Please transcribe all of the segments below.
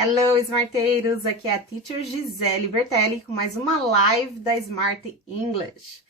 Hello, Smarteiros! Aqui é a Teacher Gisele Bertelli com mais uma live da Smart English.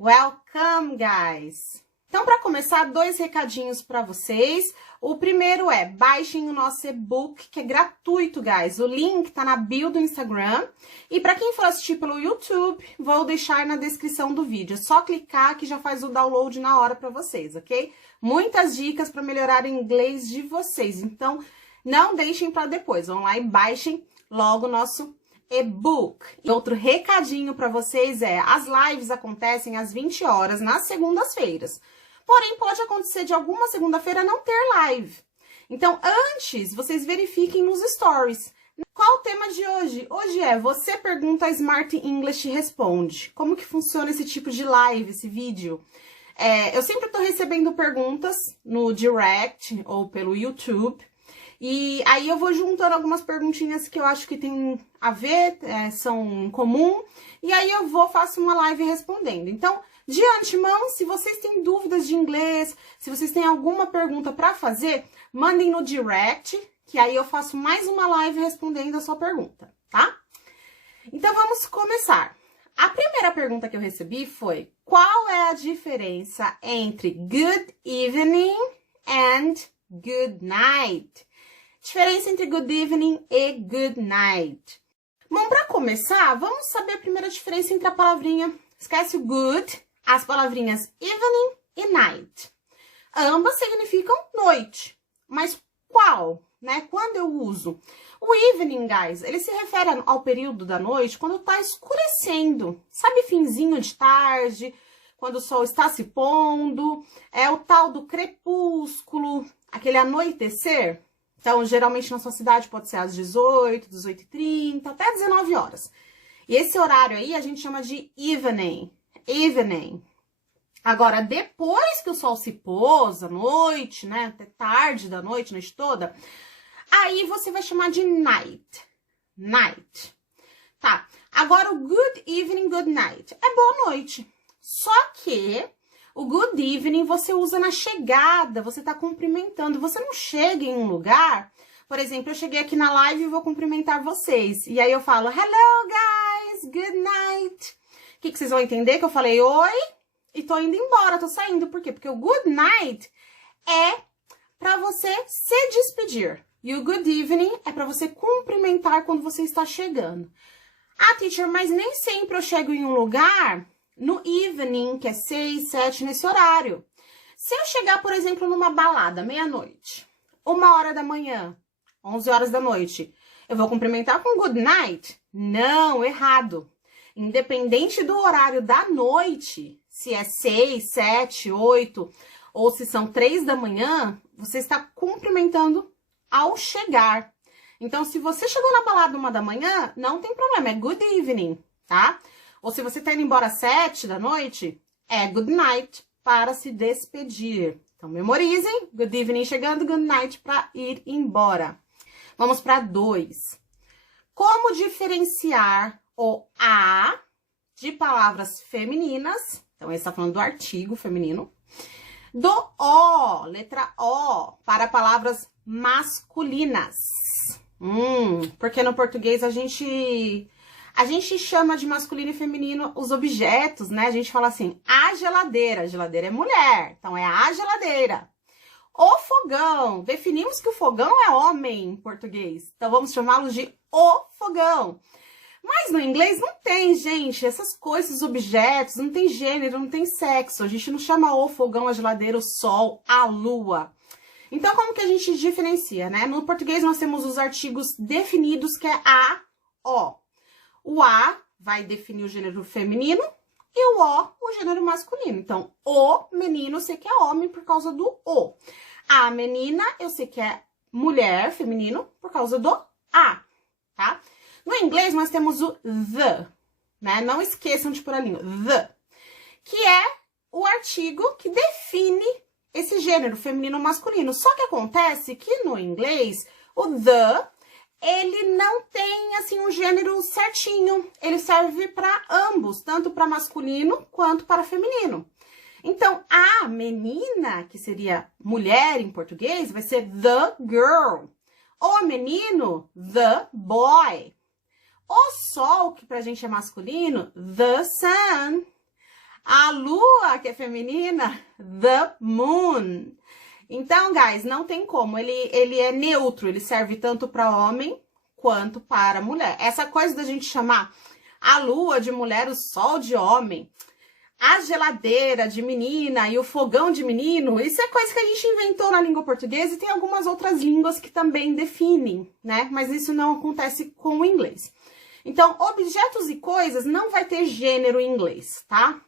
Welcome, guys! Então, para começar, dois recadinhos para vocês. O primeiro é, baixem o nosso e-book, que é gratuito, guys. O link tá na bio do Instagram. E para quem for assistir pelo YouTube, vou deixar na descrição do vídeo. É só clicar que já faz o download na hora para vocês, ok? Muitas dicas para melhorar o inglês de vocês. Então, não deixem para depois. Vão lá e baixem logo o nosso e-book. E outro recadinho para vocês é, as lives acontecem às 20 horas nas segundas-feiras. Porém, pode acontecer de alguma segunda-feira não ter live. Então, antes, vocês verifiquem nos stories. Qual o tema de hoje? Hoje é Você Pergunta, a Smart English Responde. Como que funciona esse tipo de live, esse vídeo? Eu sempre estou recebendo perguntas no direct ou pelo YouTube. E aí eu vou juntando algumas perguntinhas que eu acho que tem a ver, são comum. E aí eu faço uma live respondendo. Então, de antemão, se vocês têm dúvidas de inglês, se vocês têm alguma pergunta para fazer, mandem no direct, que aí eu faço mais uma live respondendo a sua pergunta, tá? Então, vamos começar. A primeira pergunta que eu recebi foi, qual é a diferença entre good evening and good night? Diferença entre good evening e good night. Bom, para começar, vamos saber a primeira diferença entre a palavrinha, esquece o good, as palavrinhas evening e night. Ambas significam noite, mas qual, né? Quando eu uso? O evening, guys, ele se refere ao período da noite quando tá escurecendo. Sabe finzinho de tarde, quando o sol está se pondo, é o tal do crepúsculo, aquele anoitecer. Então, geralmente na sua cidade pode ser às 18, 18h30, até 19 horas. E esse horário aí a gente chama de evening. Evening. Agora, depois que o sol se pôs, à noite, né, até tarde da noite, noite toda, aí você vai chamar de night. Night. Tá. Agora, o good evening, good night é boa noite. Só que o good evening você usa na chegada, você tá cumprimentando. Você não chega em um lugar, por exemplo, eu cheguei aqui na live e vou cumprimentar vocês. E aí eu falo, hello guys, good night. O que vocês vão entender? Que eu falei oi e tô indo embora, tô saindo. Por quê? Porque o good night é pra você se despedir. E o good evening é pra você cumprimentar quando você está chegando. Ah, teacher, mas nem sempre eu chego em um lugar no evening, que é 6, 7, nesse horário. Se eu chegar, por exemplo, numa balada, meia-noite, 1h da manhã, 11 horas da noite, eu vou cumprimentar com good night? Não, errado. Independente do horário da noite, se é 6, 7, 8 ou se são 3 da manhã, você está cumprimentando ao chegar. Então, se você chegou na balada 1 da manhã, não tem problema, é good evening, tá? Ou se você tá indo embora às 7 da noite, é good night para se despedir. Então, memorizem, good evening chegando, good night para ir embora. Vamos para 2. Como diferenciar o a de palavras femininas, então esse tá falando do artigo feminino, do o, letra O, para palavras masculinas. Porque no português a gente chama de masculino e feminino os objetos, né? A gente fala assim, a geladeira é mulher, então é a geladeira. O fogão, definimos que o fogão é homem em português, então vamos chamá-lo de o fogão. Mas no inglês não tem, gente, essas coisas, esses objetos, não tem gênero, não tem sexo. A gente não chama o fogão, a geladeira, o sol, a lua. Então, como que a gente diferencia, né? No português nós temos os artigos definidos, que é a, o. O a vai definir o gênero feminino e o gênero masculino. Então, o menino eu sei que é homem por causa do o. A menina eu sei que é mulher, feminino, por causa do a, tá? No inglês, nós temos o the, né? Não esqueçam de pôr a língua, the, que é o artigo que define esse gênero, feminino ou masculino. Só que acontece que no inglês, o the, ele não tem, assim, um gênero certinho. Ele serve para ambos, tanto para masculino quanto para feminino. Então, a menina, que seria mulher em português, vai ser the girl. O menino, the boy. O sol, que pra gente é masculino, the sun. A lua, que é feminina, the moon. Então, guys, não tem como. Ele é neutro, ele serve tanto para homem quanto para mulher. Essa coisa da gente chamar a lua de mulher, o sol de homem, a geladeira de menina e o fogão de menino, isso é coisa que a gente inventou na língua portuguesa e tem algumas outras línguas que também definem, né? Mas isso não acontece com o inglês. Então, objetos e coisas não vai ter gênero em inglês, tá?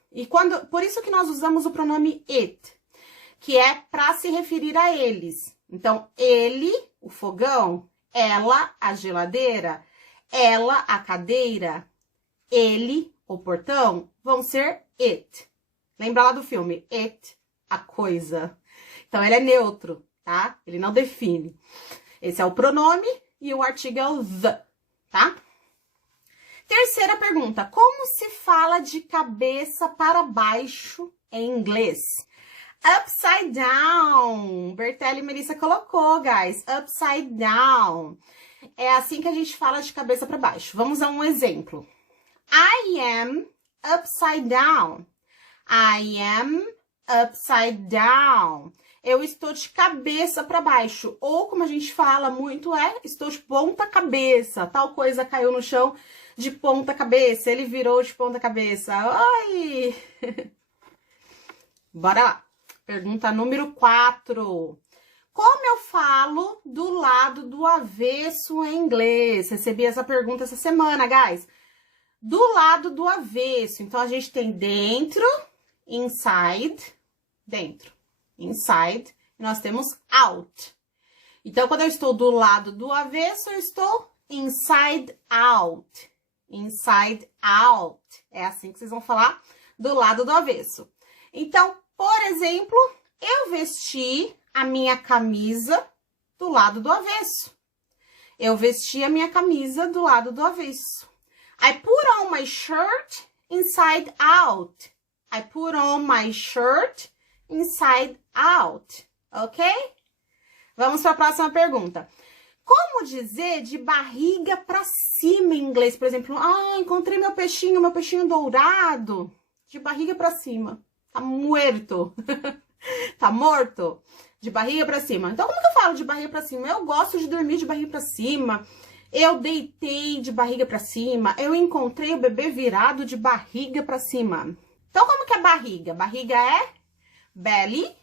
Por isso que nós usamos o pronome it, que é para se referir a eles. Então, ele, o fogão, ela, a geladeira, ela, a cadeira, ele, o portão, vão ser it. Lembra lá do filme? It, a coisa. Então, ele é neutro, tá? Ele não define. Esse é o pronome e o artigo é o the, tá? Terceira pergunta. Como se fala de cabeça para baixo em inglês? Upside down. Bertelli e Melissa colocou, guys. Upside down. É assim que a gente fala de cabeça para baixo. Vamos a um exemplo. I am upside down. I am upside down. Eu estou de cabeça para baixo. Ou, como a gente fala muito, estou de ponta cabeça. Tal coisa caiu no chão de ponta cabeça. Ele virou de ponta cabeça. Oi! Bora lá. Pergunta número 4. Como eu falo do lado do avesso em inglês? Recebi essa pergunta essa semana, guys. Do lado do avesso. Então, a gente tem dentro, inside, dentro, inside, e nós temos out. Então, quando eu estou do lado do avesso, eu estou inside out. Inside out. É assim que vocês vão falar do lado do avesso. Então, por exemplo, eu vesti a minha camisa do lado do avesso. Eu vesti a minha camisa do lado do avesso. I put on my shirt inside out. I put on my shirt inside out. Ok? Vamos para a próxima pergunta. Como dizer de barriga para cima em inglês? Por exemplo, encontrei meu peixinho dourado. De barriga para cima. Tá muerto. Tá morto. De barriga para cima. Então, como que eu falo de barriga para cima? Eu gosto de dormir de barriga para cima. Eu deitei de barriga para cima. Eu encontrei o bebê virado de barriga para cima. Então, como que é barriga? Barriga é belly.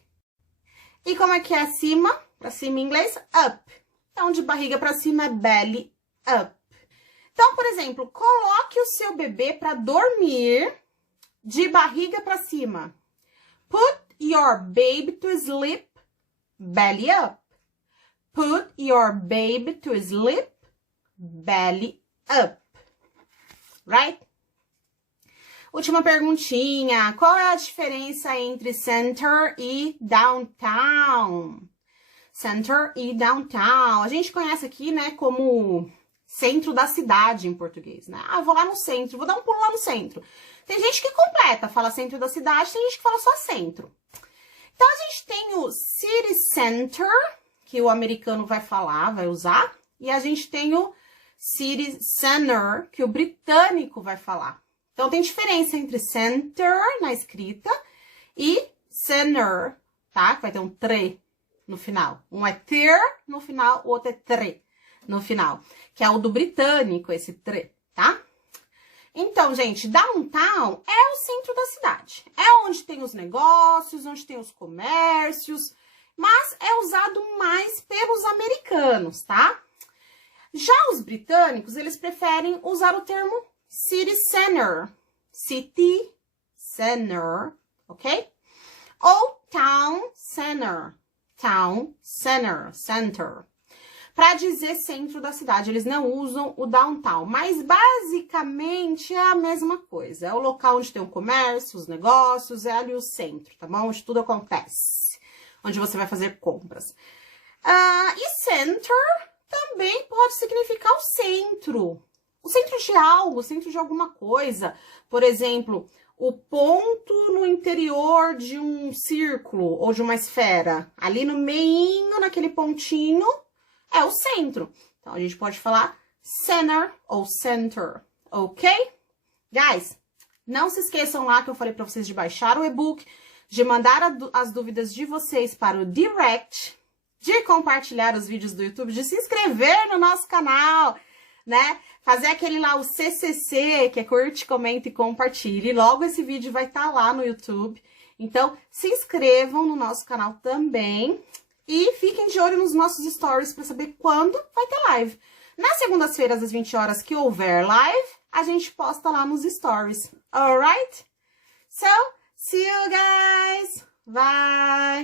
E como é que é acima? Para cima em inglês, up. Então, de barriga para cima é belly up. Então, por exemplo, coloque o seu bebê para dormir de barriga para cima. Put your baby to sleep, belly up. Put your baby to sleep, belly up. Right? Última perguntinha. Qual é a diferença entre center e downtown? Center e downtown. A gente conhece aqui, né, como centro da cidade em português, né? Eu vou lá no centro, vou dar um pulo lá no centro. Tem gente que completa, fala centro da cidade, tem gente que fala só centro. Então, a gente tem o city center, que o americano vai falar, vai usar. E a gente tem o city center, que o britânico vai falar. Então, tem diferença entre center na escrita e center, tá? Vai ter um tre no final. Um é ter no final, o outro é tre no final. Que é o do britânico, esse tre, tá? Então, gente, downtown é o centro da cidade. É onde tem os negócios, onde tem os comércios, mas é usado mais pelos americanos, tá? Já os britânicos, eles preferem usar o termo city center. City center, ok? Ou town center. Town center, center. Para dizer centro da cidade, eles não usam o downtown, mas basicamente é a mesma coisa. É o local onde tem o comércio, os negócios, é ali o centro, tá bom? Onde tudo acontece, onde você vai fazer compras. E center também pode significar o centro de algo, o centro de alguma coisa. Por exemplo, o ponto no interior de um círculo ou de uma esfera. Ali no meinho, naquele pontinho, é o centro. Então, a gente pode falar center ou center, ok? Guys, não se esqueçam lá que eu falei para vocês de baixar o e-book, de mandar as dúvidas de vocês para o direct, de compartilhar os vídeos do YouTube, de se inscrever no nosso canal, né? Fazer aquele lá, o CCC, que é curte, comenta e compartilhe. Logo esse vídeo vai estar lá no YouTube. Então, se inscrevam no nosso canal também e fiquem de olho nos nossos stories para saber quando vai ter live. Nas segundas-feiras, às 20 horas que houver live, a gente posta lá nos stories. Alright? So, see you guys! Bye!